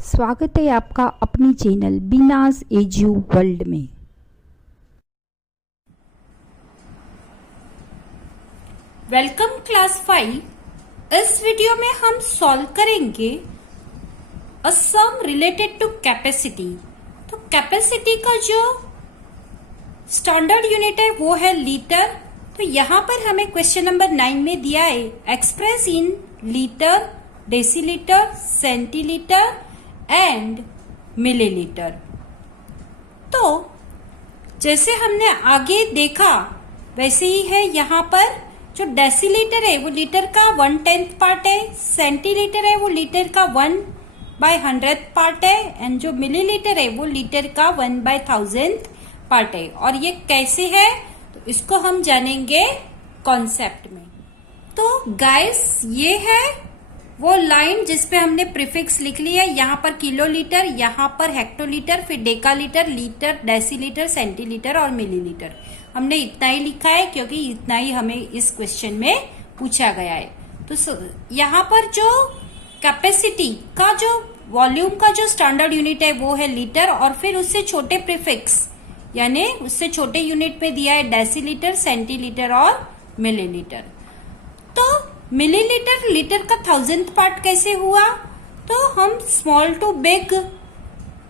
स्वागत है आपका अपनी चैनल बीनाज एजू वर्ल्ड में। Welcome class 5। इस वीडियो में हम सॉल्व करेंगे अ सम रिलेटेड टू कैपेसिटी। तो कैपेसिटी का जो स्टैंडर्ड यूनिट है वो है लीटर। तो यहाँ पर हमें क्वेश्चन नंबर 9 में दिया है express in litre, decilitre, centilitre and millilitre. तो जैसे हमने आगे देखा वैसे ही है, यहाँ पर जो डेसीलीटर है वो लीटर का 1/10 पार्ट है, सेंटीलीटर है वो लीटर का 1/100 पार्ट है एंड जो मिलीलीटर है वो लीटर का 1/1000 पार्ट है। और ये कैसे है तो इसको हम जानेंगे कॉन्सेप्ट में। तो गाइस ये है वो लाइन जिसपे हमने प्रीफिक्स लिख लिया है। यहाँ पर किलोलीटर, यहाँ पर हेक्टोलीटर, फिर डेकालीटर, लीटर, डेसीलीटर, सेंटीलीटर और मिलीलीटर। हमने इतना ही लिखा है क्योंकि इतना ही हमें इस क्वेश्चन में पूछा गया है। तो यहाँ पर जो कैपेसिटी का जो वॉल्यूम का जो स्टैंडर्ड यूनिट है वो है लीटर और फिर उससे छोटे प्रीफिक्स यानी उससे छोटे यूनिट में दिया है डेसीलीटर, सेंटीलीटर और मिलीलीटर। तो मिलीलीटर लीटर का 1000th पार्ट कैसे हुआ, तो हम स्मॉल टू बिग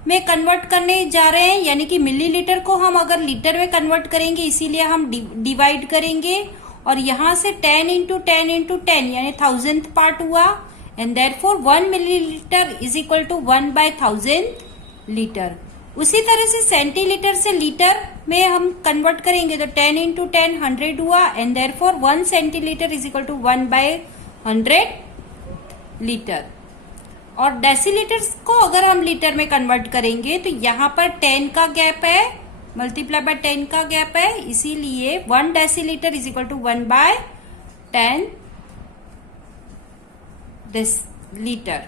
में कन्वर्ट करने जा रहे हैं, यानी कि मिलीलीटर को हम अगर लीटर में कन्वर्ट करेंगे इसीलिए हम डिवाइड करेंगे और यहां से 10 इंटू 10 इंटू 10 यानी 1000th पार्ट हुआ and therefore 1 millilitre is equal to 1/1000 litre. उसी तरह से सेंटीलीटर से लीटर में हम कन्वर्ट करेंगे तो 10 इंटू 10 100 हुआ and therefore 1 centilitre is equal to 1/100 litre. और डेसीलीटर को अगर हम लीटर में कन्वर्ट करेंगे तो यहाँ पर 10 का गैप है, मल्टीप्लाई बाय 10 का गैप है, इसीलिए 1 decilitre is equal to 1/10 litre.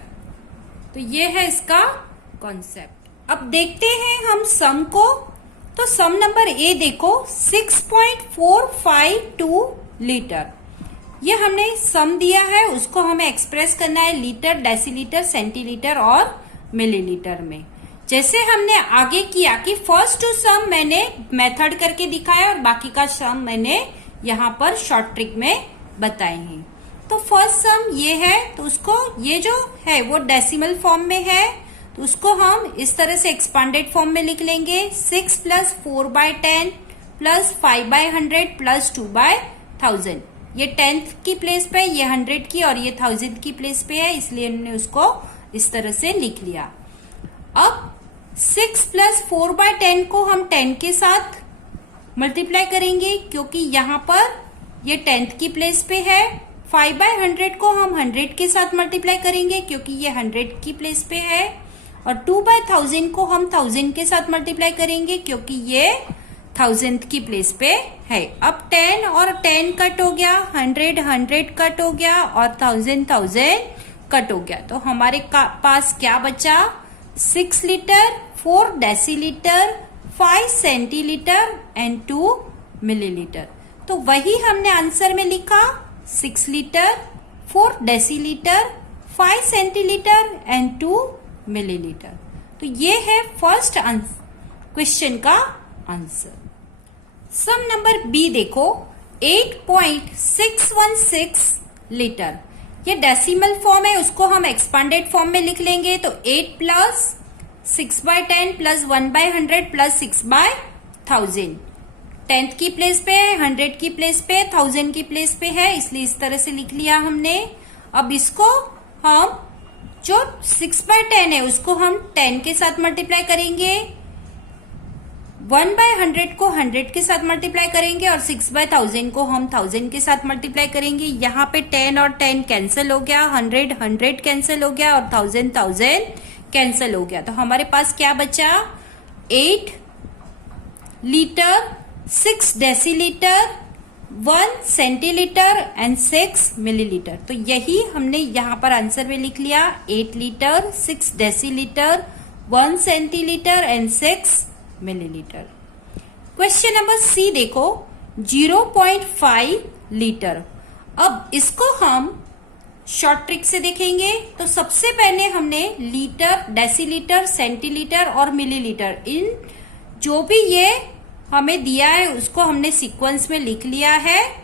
तो ये है इसका कॉन्सेप्ट। अब देखते हैं हम सम को। तो सम नंबर ए देखो 6.452 लीटर। ये हमने सम दिया है, उसको हमें एक्सप्रेस करना है लीटर, डेसीलीटर, सेंटीलीटर और मिलीलीटर में। जैसे हमने आगे किया कि फर्स्ट टू सम मैंने मेथड करके दिखाया और बाकी का सम मैंने यहाँ पर शॉर्ट ट्रिक में बताए हैं। तो फर्स्ट सम ये है, तो उसको ये जो है वो डेसिमल फॉर्म में है तो उसको हम इस तरह से एक्सपांडेड फॉर्म में लिख लेंगे 6 + 4/10 + 5/100 + 2/1000। ये 10th की प्लेस पे, ये 100 की और ये 1000 की प्लेस पे है, इसलिए हमने उसको इस तरह से लिख लिया। अब 6 + 4/10 को हम 10 के साथ मल्टीप्लाई करेंगे क्योंकि यहाँ पर ये 10th की प्लेस पे है। 5/100 को हम 100 के साथ मल्टीप्लाई करेंगे क्योंकि ये 100 की प्लेस पे है और 2/1000 को हम 1000 के साथ मल्टीप्लाई करेंगे क्योंकि ये 1000th की प्लेस पे है। अब 10 और 10 कट हो गया, 100 कट हो गया और 1000 कट हो गया। तो हमारे पास क्या बचा, 6 litre, 4 decilitre, 5 centilitre and 2 millilitre. तो वही हमने आंसर में लिखा 6 litre, 4 decilitre, 5 centilitre and 2 millilitre. तो ये है फर्स्ट क्वेश्चन का आंसर। सम नंबर बी देखो 8.616 लीटर। ये डेसिमल फॉर्म है, उसको हम एक्सपांडेड फॉर्म में लिख लेंगे तो 8 + 6/10 + 1/100 + 6/1000। 10th की प्लेस पे है, 100 की प्लेस पे, 1000 की प्लेस पे है, इसलिए इस तरह से लिख लिया हमने। अब इसको हम जो 6/10 है उसको हम 10 के साथ मल्टीप्लाई करेंगे, 1/100 को 100 के साथ मल्टीप्लाई करेंगे और 6/1000 को हम 1000 के साथ मल्टीप्लाई करेंगे। यहाँ पे 10 और 10 कैंसिल हो गया, 100 कैंसिल हो गया और 1000 कैंसिल हो गया। तो हमारे पास क्या बचा, 8 litre, 6 decilitre, 1 centilitre and 6 millilitre. तो यही हमने यहाँ पर आंसर में लिख लिया 8 litre, 6 decilitre, 1 centilitre and 6 millilitre. Question number C देखो 0.5 लीटर। अब इसको हम शॉर्ट ट्रिक से देखेंगे। तो सबसे पहले हमने लीटर, डेसीलीटर, सेंटीलीटर और मिलीलीटर, इन जो भी ये हमें दिया है उसको हमने सीक्वेंस में लिख लिया है।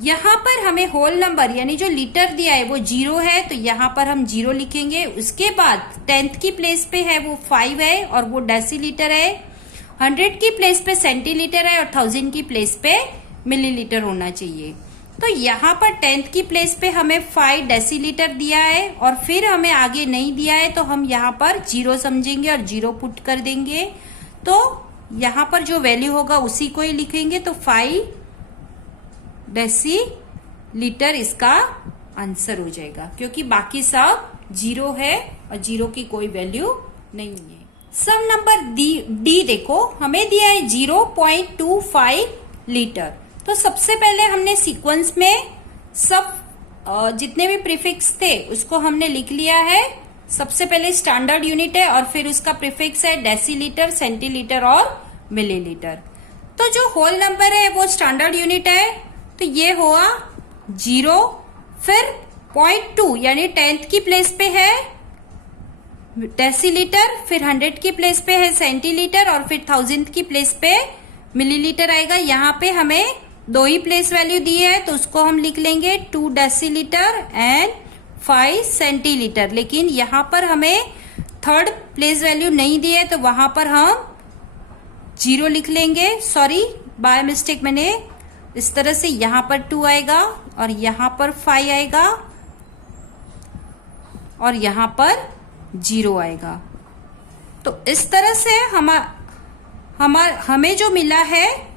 यहाँ पर हमें होल नंबर यानी जो लीटर दिया है वो 0 है, तो यहाँ पर हम 0 लिखेंगे। उसके बाद 10th की प्लेस पे है वो 5 है और वो डेसीलीटर है। 100 की प्लेस पे सेंटीलीटर है और 1000 की प्लेस पे मिलीलीटर होना चाहिए। तो यहाँ पर 10th की प्लेस पे हमें 5 डेसीलीटर दिया है और फिर हमें आगे नहीं दिया है, तो हम यहाँ पर 0 समझेंगे और 0 पुट कर देंगे। तो यहाँ पर जो वैल्यू होगा उसी को ही लिखेंगे। तो 5 डेसीलीटर इसका आंसर हो जाएगा, क्योंकि बाकी सब 0 है और 0 की कोई वैल्यू नहीं है। सम नंबर डी देखो, हमें दिया है 0.25 लीटर। तो सबसे पहले हमने सीक्वेंस में सब जितने भी प्रीफिक्स थे उसको हमने लिख लिया है। सबसे पहले स्टैंडर्ड यूनिट है और फिर उसका प्रीफिक्स है डेसीलीटर, सेंटीलीटर और मिलीलीटर। तो जो होल नंबर है वो स्टैंडर्ड यूनिट है, तो ये हुआ 0, फिर 0.2 यानी 10th की प्लेस पे है डेसीलीटर, फिर 100 की प्लेस पे है सेंटीलीटर और फिर 1000 की प्लेस पे मिलीलीटर आएगा। यहाँ पे हमें 2 ही प्लेस वैल्यू दी है, तो उसको हम लिख लेंगे 2 डेसीलीटर एंड 5 सेंटीलीटर। लेकिन यहाँ पर हमें 3rd प्लेस वैल्यू नहीं दी है, तो वहां पर हम 0 लिख लेंगे। सॉरी, बाय मिस्टेक मैंने इस तरह से यहाँ पर 2 आएगा और यहाँ पर 5 आएगा और यहाँ पर 0 आएगा। तो इस तरह से हमें जो मिला है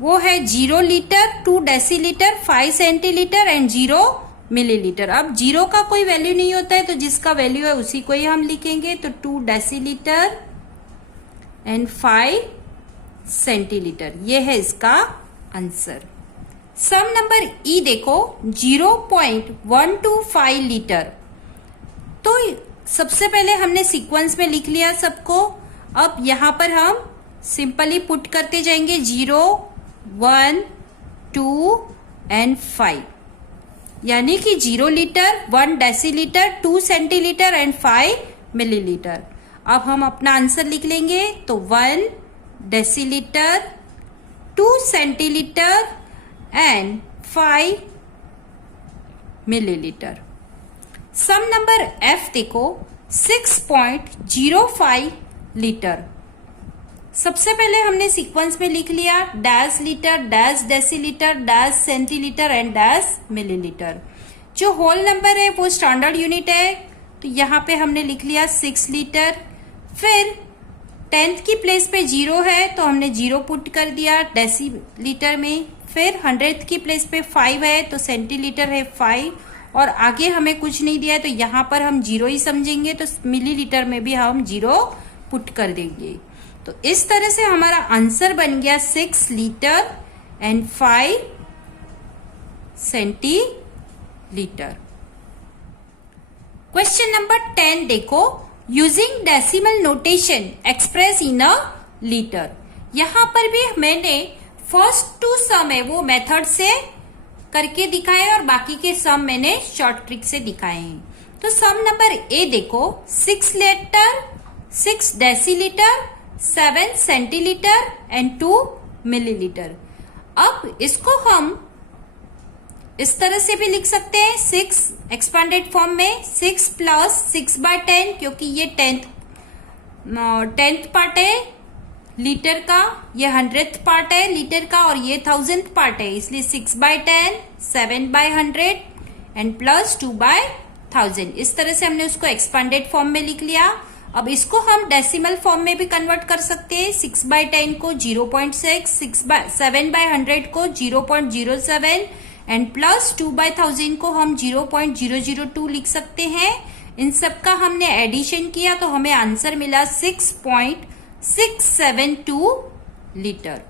वो है 0 litre, 2 decilitre, 5 centilitre and 0 millilitre. अब 0 का कोई वैल्यू नहीं होता है, तो जिसका वैल्यू है उसी को ही हम लिखेंगे। तो 2 डेसीलीटर एंड 5 सेंटीलीटर, ये है इसका आंसर। सम नंबर ई देखो, 0.125 लीटर। तो सबसे पहले हमने सीक्वेंस में लिख लिया सबको। अब यहां पर हम सिंपली पुट करते जाएंगे 0, 1, 2 एंड 5, यानी कि 0 litre, 1 decilitre, 2 centilitre and 5 millilitre. अब हम अपना आंसर लिख लेंगे। तो 1 decilitre, 2 centilitre and 5 millilitre. Some number F देखो, 6.05 लीटर। सबसे पहले हमने सीक्वेंस में लिख लिया dash litre, dash decilitre, dash centilitre and dash millilitre. जो होल नंबर है वो स्टैंडर्ड यूनिट है, तो यहाँ पे हमने लिख लिया 6 लीटर। फिर 10th की प्लेस पे 0 है, तो हमने 0 पुट कर दिया डेसीलीटर में। फिर 100th की प्लेस पे 5 है, तो सेंटीलीटर है 5 और आगे हमें कुछ नहीं दिया है, तो यहाँ पर हम 0 ही समझेंगे। तो मिलीलीटर में भी हम 0 पुट कर देंगे। तो इस तरह से हमारा आंसर बन गया 6 litre and 5 centilitre. Question number 10 देखो, using decimal notation express in a litre. यहां पर भी मैंने फर्स्ट 2 सम है वो मेथड से करके दिखाए और बाकी के सम मैंने शॉर्ट ट्रिक से दिखाए हैं। तो सम नंबर ए देखो, 6 litre, 6 decilitre, 7 centilitre and 2 millilitre. अब इसको हम इस तरह से भी लिख सकते हैं 6 एक्सपांडेड फॉर्म में, 6 प्लस 6/10, क्योंकि ये 10th पार्ट है लीटर का, ये 100th पार्ट है लीटर का और ये 1000th पार्ट है, इसलिए 6/10, 7/100 एंड प्लस 2/1000। इस तरह से हमने उसको एक्सपांडेड फॉर्म में लिख लिया। अब इसको हम डेसिमल फॉर्म में भी कन्वर्ट कर सकते हैं। 6/10 को 0.6, 7/100 को 0.07 एंड प्लस 2/1000 को हम 0.002 लिख सकते हैं। इन सब का हमने एडिशन किया तो हमें आंसर मिला 6.672 लीटर।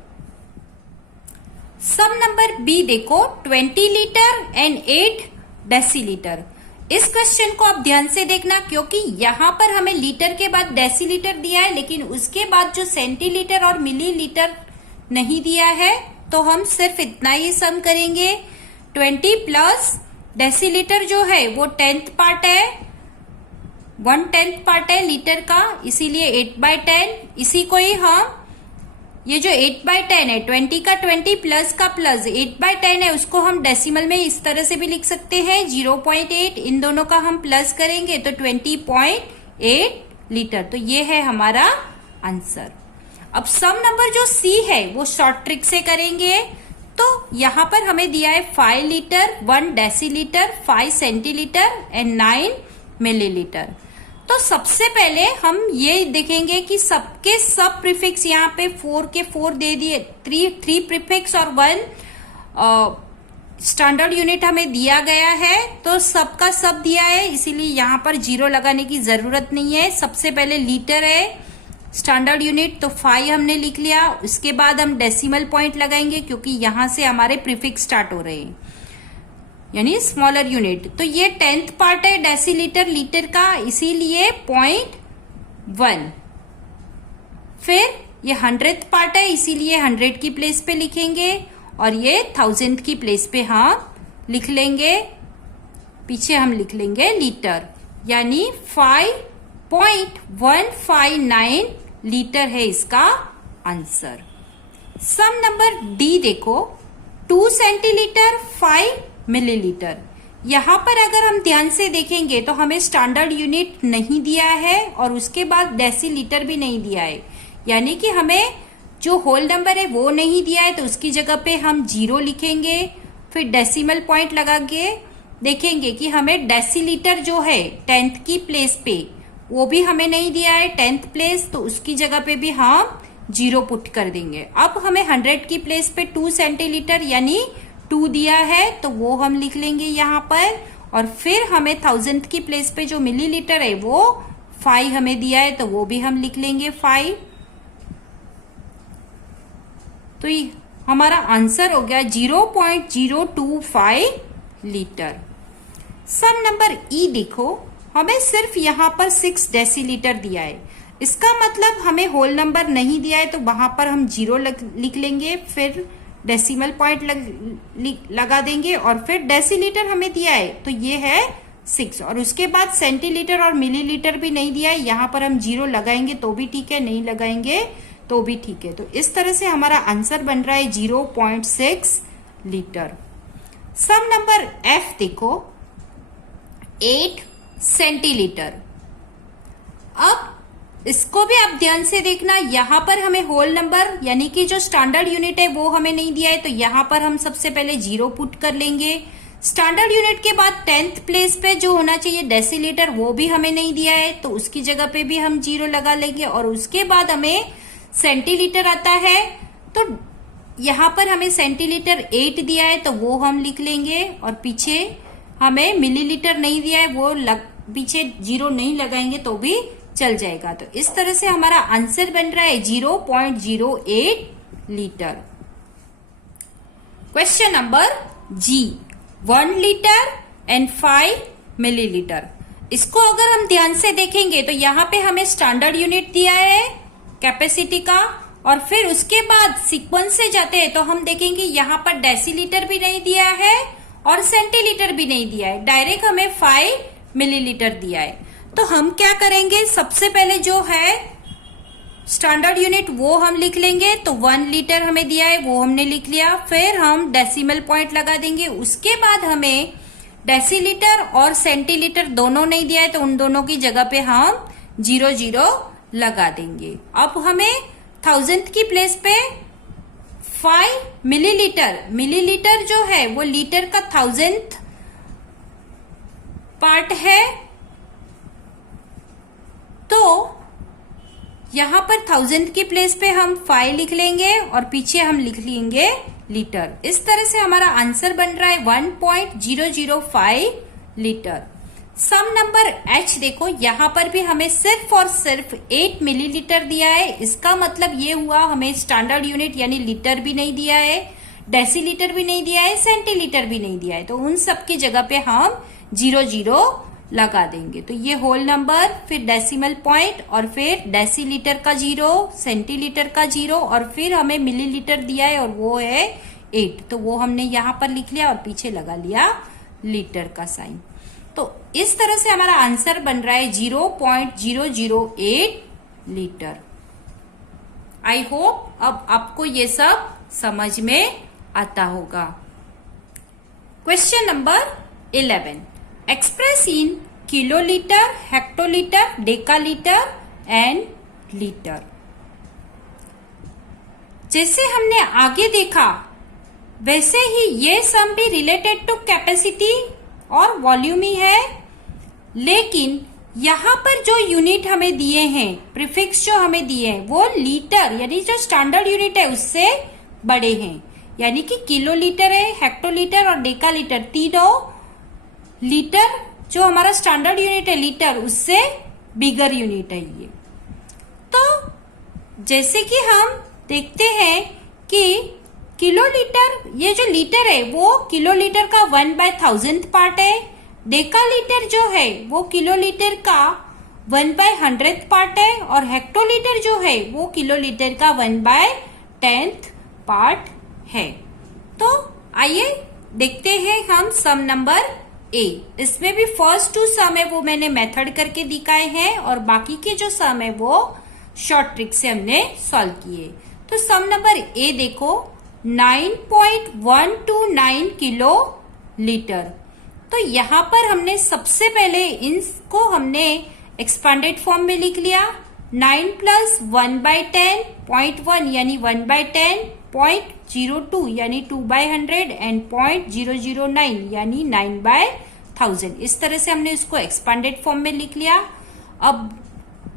सम नंबर बी देखो, 20 लीटर एंड 8 डेसीलीटर। इस क्वेश्चन को आप ध्यान से देखना, क्योंकि यहाँ पर हमें लीटर के बाद डेसीलीटर दिया है, लेकिन उसके बाद जो सेंटीलीटर और मिलीलीटर नहीं दिया है, तो हम सिर्फ इतना ही सम करेंगे। 20 प्लस डेसीलीटर जो है वो 10th पार्ट है, 1/10 पार्ट है लीटर का, इसीलिए 8/10। इसी को ही हम ये जो 8/10 है, 20 का 20 प्लस का प्लस 8/10 है, उसको हम डेसिमल में इस तरह से भी लिख सकते हैं 0.8। इन दोनों का हम प्लस करेंगे तो 20.8 लीटर। तो ये है हमारा आंसर। अब सम नंबर जो सी है वो शॉर्ट ट्रिक से करेंगे। तो यहां पर हमें दिया है 5 litre, 1 decilitre, 5 centilitre and 9 millilitre. तो सबसे पहले हम ये देखेंगे कि सबके सब प्रीफिक्स यहाँ पे 4 के 4 दे दिए, 3 प्रीफिक्स और 1 स्टैंडर्ड यूनिट हमें दिया गया है। तो सबका सब दिया है, इसीलिए यहाँ पर 0 लगाने की जरूरत नहीं है। सबसे पहले लीटर है स्टैंडर्ड यूनिट, तो 5 हमने लिख लिया। उसके बाद हम डेसिमल पॉइंट लगाएंगे क्योंकि यहां से हमारे प्रीफिक्स स्टार्ट हो रहे हैं, यानी स्मॉलर यूनिट। तो ये 10th पार्ट है डेसीलीटर लीटर का, इसीलिए 0.1। फिर ये 100th पार्ट है, इसीलिए 100 की प्लेस पे लिखेंगे, और ये 1000th की प्लेस पे हम लिख लेंगे, पीछे हम लिख लेंगे लीटर, यानी 5.159 लीटर है इसका आंसर। सम नंबर डी देखो, 2 सेंटीलीटर 5 मिलीलीटर। यहां पर अगर हम ध्यान से देखेंगे तो हमें स्टैंडर्ड यूनिट नहीं दिया है और उसके बाद डेसीलीटर भी नहीं दिया है, यानी कि हमें जो होल नंबर है वो नहीं दिया है, तो उसकी जगह पे हम 0 लिखेंगे। फिर डेसिमल पॉइंट लगा के देखेंगे कि हमें डेसीलीटर जो है 10th की प्लेस पे वो भी हमें नहीं दिया है 10th प्लेस, तो उसकी जगह पे भी हम 0 पुट कर देंगे। अब हमें 100 की प्लेस पे 2 सेंटीलीटर यानी 2 दिया है, तो वो हम लिख लेंगे यहाँ पर। और फिर हमें 1000th की प्लेस पे जो मिलीलीटर है वो 5 हमें दिया है, तो वो भी हम लिख लेंगे 5। तो ये हमारा आंसर हो गया 0.025 लीटर। सम नंबर ई देखो, हमें सिर्फ यहाँ पर 6 डेसीलीटर दिया है, इसका मतलब हमें होल नंबर नहीं दिया है, तो वहां पर हम 0 लिख लेंगे, फिर डेसिमल पॉइंट लगा देंगे, और फिर डेसीलीटर हमें दिया है तो ये है 6, और उसके बाद सेंटीलीटर और मिलीलीटर भी नहीं दिया है, यहाँ पर हम 0 लगाएंगे तो भी ठीक है, नहीं लगाएंगे तो भी ठीक है। तो इस तरह से हमारा आंसर बन रहा है 0.6 लीटर। सम नंबर एफ देखो, 8 सेंटीलीटर। अब इसको भी आप ध्यान से देखना, यहां पर हमें होल नंबर यानी कि जो स्टैंडर्ड यूनिट है वो हमें नहीं दिया है, तो यहां पर हम सबसे पहले 0 पुट कर लेंगे। स्टैंडर्ड यूनिट के बाद 10th प्लेस पे जो होना चाहिए डेसीलीटर वो भी हमें नहीं दिया है, तो उसकी जगह पे भी हम 0 लगा लेंगे। और उसके बाद हमें सेंटीलीटर आता है, तो यहां पर हमें सेंटीलीटर 8 दिया है, तो वो हम लिख लेंगे, और पीछे हमें मिलीलीटर नहीं दिया है, वो पीछे 0 नहीं लगाएंगे तो भी चल जाएगा। तो इस तरह से हमारा आंसर बन रहा है 0.08 litre. Question number G, 1 litre and 5 millilitre. इसको अगर हम ध्यान से देखेंगे तो यहाँ पे हमें स्टैंडर्ड यूनिट दिया है कैपेसिटी का, और फिर उसके बाद सीक्वेंस से जाते हैं तो हम देखेंगे यहाँ पर डेसीलीटर भी नहीं दिया है और सेंटीलीटर भी नहीं दिया है, डायरेक्ट हमें 5 मिलीलीटर दिया है। तो हम क्या करेंगे, सबसे पहले जो है स्टैंडर्ड यूनिट वो हम लिख लेंगे, तो 1 लीटर हमें दिया है वो हमने लिख लिया, फिर हम डेसिमल पॉइंट लगा देंगे। उसके बाद हमें डेसीलीटर और सेंटीलीटर दोनों नहीं दिया है, तो उन दोनों की जगह पे हम 0 लगा देंगे। अब हमें 1000th की प्लेस पे 5 मिलीलीटर, मिलीलीटर जो है वो लीटर का 1000th पार्ट है, तो यहां पर 1000th की प्लेस पे हम 5 लिख लेंगे और पीछे हम लिख लेंगे लीटर। इस तरह से हमारा आंसर बन रहा है 1.005 लीटर। सम नंबर एच देखो, यहां पर भी हमें सिर्फ और सिर्फ 8 मिलीलीटर दिया है, इसका मतलब ये हुआ हमें स्टैंडर्ड यूनिट यानी लीटर भी नहीं दिया है, डेसीलीटर भी नहीं दिया है, सेंटीलीटर भी नहीं दिया है, तो उन सब की जगह पे हम 0 लगा देंगे। तो ये होल नंबर, फिर डेसिमल पॉइंट, और फिर डेसीलीटर का 0, सेंटीलीटर का 0, और फिर हमें मिलीलीटर दिया है और वो है 8, तो वो हमने यहाँ पर लिख लिया और पीछे लगा लिया लीटर का साइन। तो इस तरह से हमारा आंसर बन रहा है 0.008 लीटर। आई होप अब आपको ये सब समझ में आता होगा। Question number 11, express in kilolitre, hectolitre, decalitre and litre. जैसे हमने आगे देखा वैसे ही ये सम भी रिलेटेड टू कैपेसिटी और वॉल्यूम ही है, लेकिन यहां पर जो यूनिट हमें दिए हैं, प्रीफिक्स जो हमें दिए हैं, वो लीटर यानी जो स्टैंडर्ड यूनिट है उससे बड़े हैं। यानी कि किलोलीटर है, हेक्टोलीटर और डेकालीटर तीनों लीटर जो हमारा स्टैंडर्ड यूनिट है लीटर उससे बिगर यूनिट है ये। तो जैसे कि हम देखते हैं कि किलोलीटर, ये जो लीटर है वो किलोलीटर का 1/1000th पार्ट है। डेकालीटर जो है वो किलोलीटर का 1/100th पार्ट है और हेक्टोलीटर जो है वो किलोलीटर का 1/10th पार्ट है। तो आइए देखते हैं हम सम नंबर ए। इसमें भी फर्स्ट 2 सम है वो मैंने मेथड करके दिखाए हैं और बाकी के जो सम है वो शॉर्ट ट्रिक से हमने सॉल्व किए। तो सम नंबर ए देखो, 9.129 किलो लीटर। तो यहां पर हमने सबसे पहले इनको हमने एक्सपांडेड फॉर्म में लिख लिया। 9 + 1/10 0.1 यानी 1/10, 0.02 यानी 2/100 एंड 0.009 यानी 9/1000। इस तरह से हमने इसको एक्सपांडेड फॉर्म में लिख लिया। अब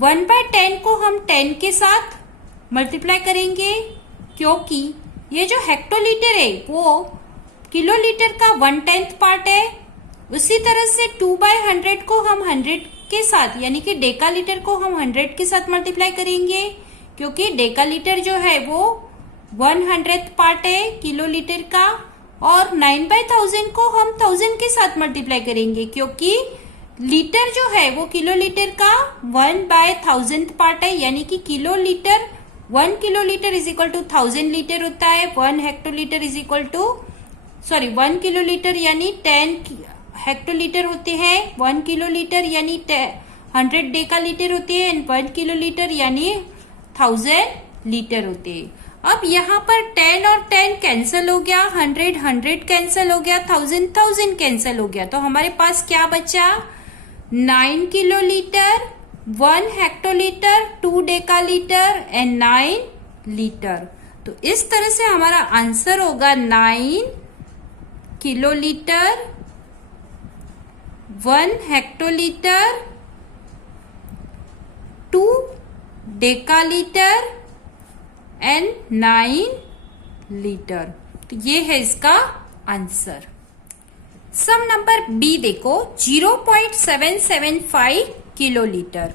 1/10 को हम 10 के साथ मल्टीप्लाई करेंगे, क्योंकि ये जो हेक्टोलीटर है वो किलोलीटर का 1/10th पार्ट है। उसी तरह से 2/100 को हम 100 के साथ यानी कि डेकालीटर को हम 100 के साथ मल्टीप्लाई करेंगे, क्योंकि डेकालीटर जो है वो 100th पार्ट है किलोलीटर का। और 9/1000 को हम 1000 के साथ मल्टीप्लाई करेंगे, क्योंकि लीटर जो है वो किलोलीटर का 1/1000th पार्ट है। यानी कि kilolitre 1 kilolitre is equal to 1000 litre होता है। 1 hectolitre is equal to 1 kilolitre यानी 10 हेक्टोलीटर होते हैं। 1 किलोलीटर यानी 100 डेकालीटर होते हैं एंड 1 किलोलीटर यानी 1000 लीटर होते हैं। अब यहाँ पर 10 और 10 कैंसिल हो गया, 100 कैंसिल हो गया, 1000 कैंसिल हो गया। तो हमारे पास क्या बचा? 9 किलोलीटर, 1 हेक्टोलीटर, 2 डेकालीटर एंड 9 लीटर। तो इस तरह से हमारा आंसर होगा 9 किलोलीटर, 1 हेक्टोलीटर, 2 डेकालीटर एंड 9 लीटर। तो ये है इसका आंसर। सम नंबर बी देखो, 0.775 किलोलीटर।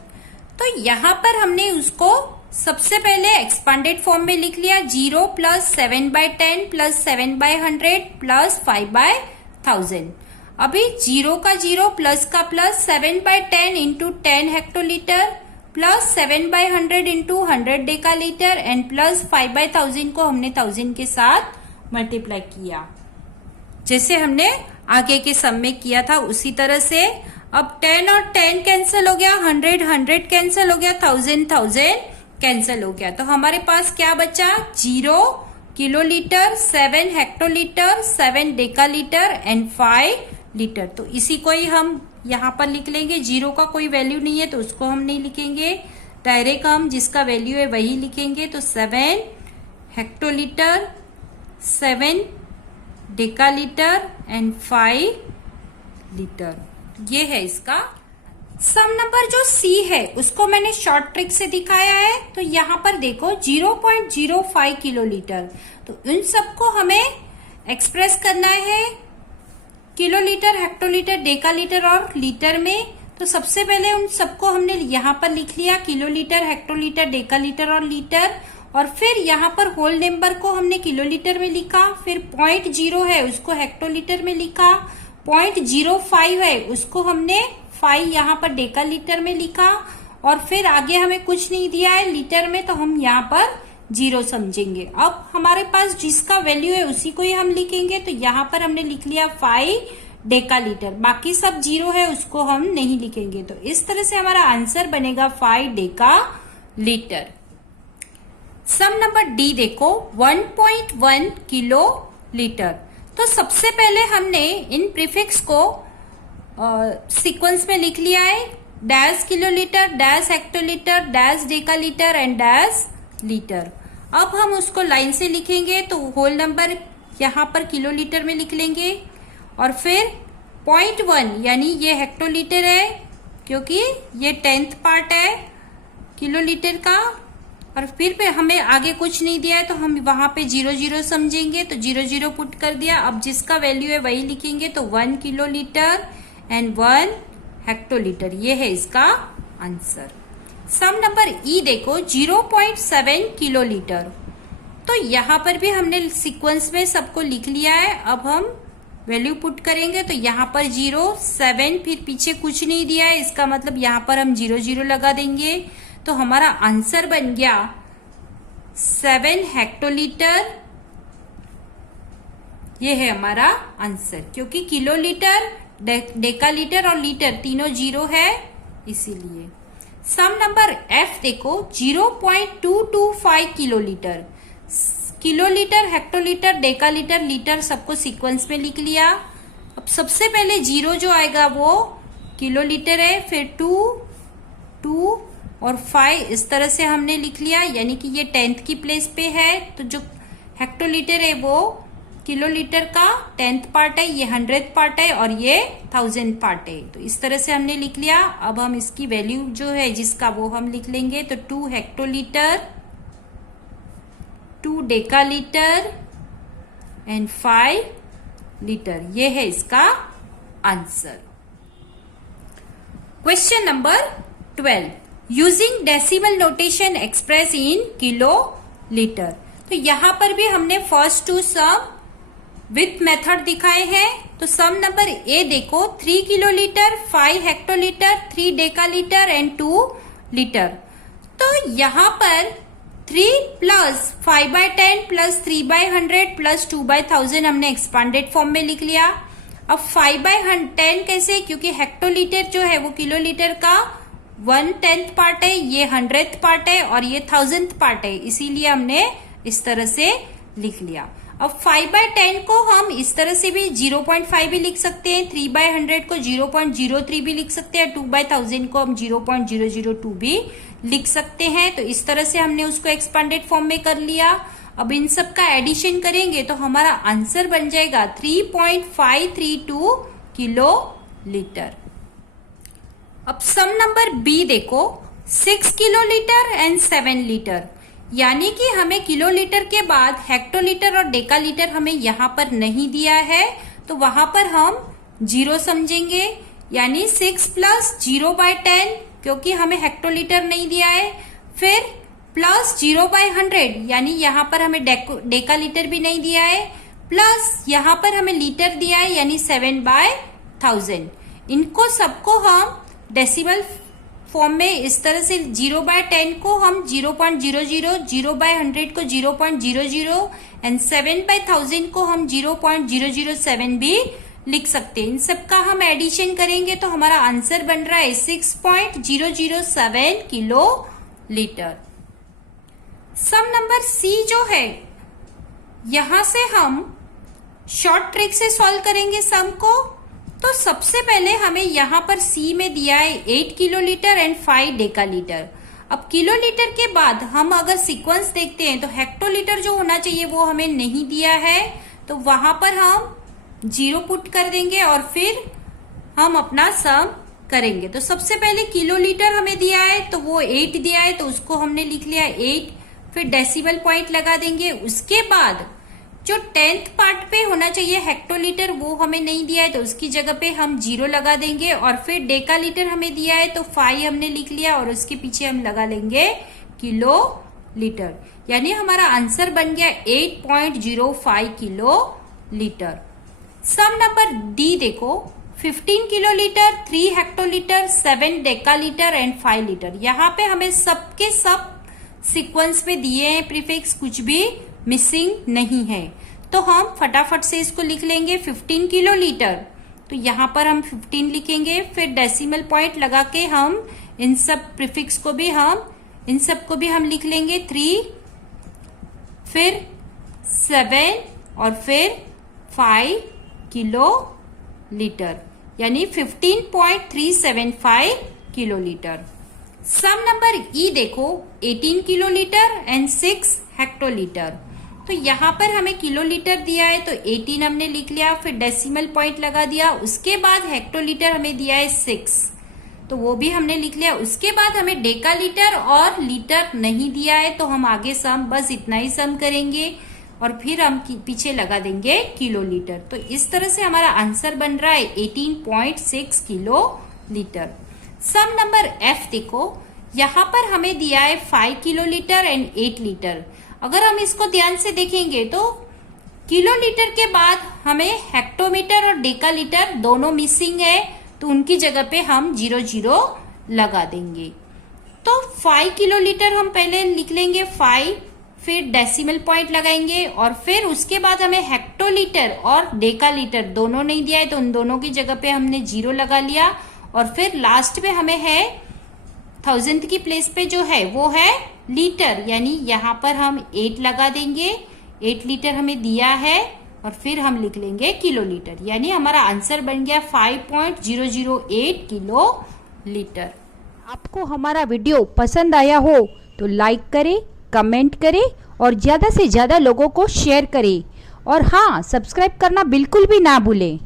तो यहां पर हमने उसको सबसे पहले एक्सपांडेड फॉर्म में लिख लिया। 0 + 7/10 + 7/100 + 5/1000। अभी 0 का 0 प्लस का plus 7/10 into 10 hectolitre plus 7/100 into 100 decalitre and plus 5/1000 को हमने 1000 के साथ मल्टीप्लाई किया, जैसे हमने आगे के सम में किया था उसी तरह से। अब 10 और 10 कैंसिल हो गया, 100 कैंसिल हो गया, 1000 कैंसिल हो गया। तो हमारे पास क्या बचा? 0 किलोलीटर, 7 हेक्टोलीटर, 7 डेकालीटर एंड 5 लीटर। तो इसी को ही हम यहाँ पर लिख लेंगे। 0 का कोई वैल्यू नहीं है तो उसको हम नहीं लिखेंगे, डायरेक्ट हम जिसका वैल्यू है वही लिखेंगे। तो 7 हेक्टोलीटर, 7 डेकालीटर एंड 5 लीटर। ये है इसका सम नंबर। जो सी है उसको मैंने शॉर्ट ट्रिक से दिखाया है। तो यहाँ पर देखो 0.05 किलोलीटर। तो इन सबको हमें एक्सप्रेस करना है किलोलीटर, हेक्टोलीटर, डेकालीटर और लीटर में। तो सबसे पहले उन सबको हमने यहाँ पर लिख लिया, किलोलीटर, हेक्टोलीटर, डेकालीटर और लीटर। और फिर यहाँ पर होल नंबर को हमने किलोलीटर में लिखा, फिर 0.0 है उसको हेक्टोलीटर में लिखा, 0.05 है उसको हमने 5 यहाँ पर डेकालीटर में लिखा, और फिर आगे हमें कुछ नहीं दिया है लीटर में तो हम यहाँ पर 0 समझेंगे। अब हमारे पास जिसका वैल्यू है उसी को ही हम लिखेंगे। तो यहाँ पर हमने लिख लिया 5 डेकालीटर, बाकी सब 0 है उसको हम नहीं लिखेंगे। तो इस तरह से हमारा आंसर बनेगा 5 डेकालीटर। सम नंबर डी देखो 1.1 किलो लीटर। तो सबसे पहले हमने इन प्रीफिक्स को सीक्वेंस में लिख लिया है, dash kilolitre, dash hectolitre, dash decalitre and dash litre. अब हम उसको लाइन से लिखेंगे तो होल नंबर यहाँ पर किलोलीटर में लिख लेंगे और फिर 0.1 यानी ये हेक्टोलीटर है क्योंकि ये 10th पार्ट है किलोलीटर का, और फिर हमें आगे कुछ नहीं दिया है तो हम वहां पे 0 समझेंगे तो 0 पुट कर दिया। अब जिसका वैल्यू है वही लिखेंगे तो 1 किलोलीटर एंड 1 हेक्टोलीटर, ये है इसका आंसर। सम नंबर ई देखो 0.7 किलोलीटर। तो यहां पर भी हमने सीक्वेंस में सबको लिख लिया है। अब हम वैल्यू पुट करेंगे तो यहाँ पर 0, 7, फिर पीछे कुछ नहीं दिया है, इसका मतलब यहाँ पर हम 0 लगा देंगे तो हमारा आंसर बन गया 7 हेक्टोलीटर। ये है हमारा आंसर, क्योंकि किलोलीटर, डेकालीटर और लीटर तीनों 0 है इसीलिए। सम नंबर एफ देखो 0.225 किलोलीटर। किलोलीटर, हेक्टोलीटर, डेकालीटर, लीटर सबको सीक्वेंस में लिख लिया। अब सबसे पहले 0 जो आएगा वो किलोलीटर है, फिर 2 और 5 इस तरह से हमने लिख लिया, यानी कि ये 10th की प्लेस पे है। तो जो हेक्टोलीटर है वो किलोलीटर का 10th पार्ट है, ये 100th पार्ट है और ये 1000 पार्ट है। तो इस तरह से हमने लिख लिया। अब हम इसकी वैल्यू जो है जिसका वो हम लिख लेंगे तो 2 हेक्टोलीटर, 2 डेकालीटर एंड 5 लीटर, ये है इसका answer. Question number 12, using decimal notation express in kilo litre. तो यहां पर भी हमने फर्स्ट 2 सम विथ मेथड दिखाए हैं। तो सम नंबर ए देखो 3 किलोलीटर, 5 हेक्टोलीटर, 3 डेकालीटर एंड 2 लीटर। तो यहां पर 3 प्लस 5/10 प्लस 3/100 प्लस 2/1000 हमने एक्सपांडेड फॉर्म में लिख लिया। अब 5/10 कैसे, क्योंकि हेक्टोलीटर जो है वो किलोलीटर का 1/10 पार्ट है, ये 100th पार्ट है और ये 1000th पार्ट है, इसीलिए हमने इस तरह से लिख लिया। अब 5/10 को हम इस तरह से भी 0.5 भी लिख सकते हैं, 3/100 को 0.03 भी लिख सकते हैं, 2/1000 को हम 0.002 भी लिख सकते हैं। तो इस तरह से हमने उसको एक्सपांडेड फॉर्म में कर लिया। अब इन सब का एडिशन करेंगे तो हमारा आंसर बन जाएगा 3.532 किलो लीटर। अब सम नंबर बी देखो 6 किलोलीटर एंड 7 लीटर, यानी कि हमें किलोलीटर के बाद हेक्टोलीटर और डेकालीटर हमें यहाँ पर नहीं दिया है तो वहां पर हम 0 समझेंगे, यानी 6 प्लस 0/10 क्योंकि हमें हेक्टोलीटर नहीं दिया है, फिर प्लस 0/100 यानी यहाँ पर हमें डेकालीटर भी नहीं दिया है, प्लस यहाँ पर हमें लीटर दिया है यानी 7/1000। इनको सबको हम डेसिमल फॉर्म में इस तरह से 0/10 को हम 0.00, 0/100 को 0.00 एंड 7/1000 को हम 0.007 भी लिख सकते हैं। इन सब का हम एडिशन करेंगे तो हमारा आंसर बन रहा है 6.007 किलो लीटर। सम नंबर सी जो है यहां से हम शॉर्ट ट्रिक से सॉल्व करेंगे सम को। तो सबसे पहले हमें यहाँ पर सी में दिया है 8 किलोलीटर एंड 5 डेकालीटर। अब किलोलीटर के बाद हम अगर सीक्वेंस देखते हैं तो हेक्टोलीटर जो होना चाहिए वो हमें नहीं दिया है, तो वहां पर हम 0 पुट कर देंगे और फिर हम अपना सम करेंगे। तो सबसे पहले किलोलीटर हमें दिया है तो वो 8 दिया है तो उसको हमने लिख लिया 8, फिर डेसिमल पॉइंट लगा देंगे। उसके बाद जो 10th पार्ट पे होना चाहिए हेक्टोलीटर वो हमें नहीं दिया है तो उसकी जगह पे हम 0 लगा देंगे, और फिर डेकालीटर हमें दिया है तो 5 हमने लिख लिया और उसके पीछे हम लगा लेंगे किलो लीटर, यानी हमारा आंसर बन गया 8.05 किलो लीटर। सम नंबर डी देखो 15 किलोलीटर, 3 हेक्टोलीटर, 7 डेकालीटर एंड 5 लीटर। यहाँ पे हमें सबके सब सीक्वेंस में दिए हैं प्रीफिक्स, कुछ भी मिसिंग नहीं है, तो हम फटाफट से इसको लिख लेंगे। 15 किलोलीटर तो यहाँ पर हम 15 लिखेंगे, फिर डेसिमल पॉइंट लगा के हम इन सब प्रीफिक्स को भी हम लिख लेंगे 3, फिर 7 और फिर 5 किलो लीटर, यानी 15.375 किलो लीटर। सम नंबर ई देखो, 18 किलो लीटर एंड 6 हेक्टोलीटर। तो यहाँ पर हमें किलो लीटर दिया है तो 18 हमने लिख लिया, फिर डेसिमल पॉइंट लगा दिया, उसके बाद हेक्टोलीटर हमें दिया है 6, तो वो भी हमने लिख लिया। उसके बाद हमें डेका लीटर और लीटर नहीं दिया है, तो हम आगे सम बस इतना ही सम करेंगे और फिर हम पीछे लगा देंगे किलो लीटर। तो इस तरह से हमारा आंसर बन रहा है 18.6 किलो लीटर। सम नंबर एफ देखो, यहाँ पर हमें दिया है 5 किलो लीटर एंड 8 लीटर। अगर हम इसको ध्यान से देखेंगे तो किलो लीटर के बाद हमें हेक्टोमीटर और डेका लीटर दोनों मिसिंग है, तो उनकी जगह पे हम 0 लगा देंगे। तो 5 किलो लीटर हम पहले लिख लेंगे 5, फिर डेसिमल पॉइंट लगाएंगे और फिर उसके बाद हमें हेक्टोलीटर और डेका लीटर दोनों नहीं दिया है, तो उन दोनों की जगह पे हमने 0 लगा लिया और फिर लास्ट पे हमें है 1000 की प्लेस पे जो है वो है लीटर, यानी यहाँ पर हम 8 लगा देंगे। 8 लीटर हमें दिया है और फिर हम लिख लेंगे किलो लीटर, यानी हमारा आंसर बन गया 5.008 किलो लीटर। आपको हमारा वीडियो पसंद आया हो तो लाइक करें, कमेंट करें और ज़्यादा से ज़्यादा लोगों को शेयर करें और हाँ, सब्सक्राइब करना बिल्कुल भी ना भूलें।